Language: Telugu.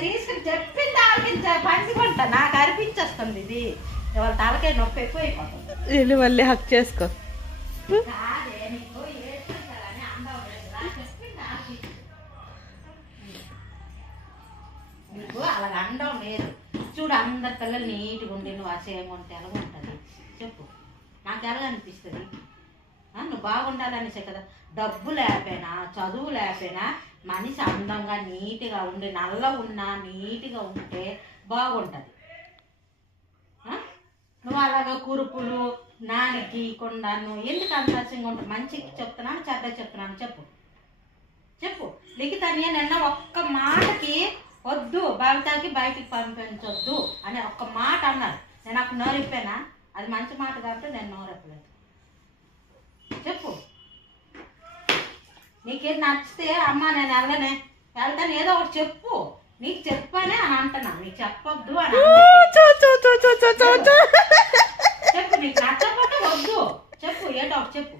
తీసుకుని చెప్పింది ఆలకించే పంచుకుంట నాకు అనిపించేస్తుంది ఇది ఇవాళ తలకే నొప్పి ఎక్కువ అయిపోతుంది మళ్ళీ హక్ చేసుకో నీకు అలాగ అండం లేదు చూడు అందరి పిల్లలు నీట్గా ఉండి నువ్వు అసేయంగా ఉంటే ఎలా ఉంటుంది చెప్పు నాకు ఎలా అనిపిస్తుంది నువ్వు బాగుండాలనిసే కదా డబ్బు లేకపోయినా చదువు లేకపోయినా మనిషి అందంగా నీట్గా ఉండి నల్ల ఉన్నా నీట్గా ఉంటే బాగుంటుంది నువ్వు అలాగా కురుపులు నానికి కొండ నువ్వు ఎందుకు అందాల్సింగా ఉంటుంది మంచికి చెప్తున్నాను చెడ్డ చెప్తున్నాను చెప్పు చెప్పు లిఖితాన్ని నిన్న ఒక్క మాటకి వద్దు భవితకి బయటికి పంపించొద్దు అని ఒక్క మాట అన్నారు నేను అప్పుడు నోరిప్పానా అది మంచి మాట కాబట్టి నేను నోరెప్పలేదు చెప్పు నీకేం నచ్చితే అమ్మ నేను వెళ్తాను ఏదో ఒకటి చెప్పు నీకు చెప్పానే అని అంటున్నా నీకు చెప్పొద్దు అని చెప్పు నీకు నచ్చకపోతే వద్దు చెప్పు ఏదో ఒకటి చెప్పు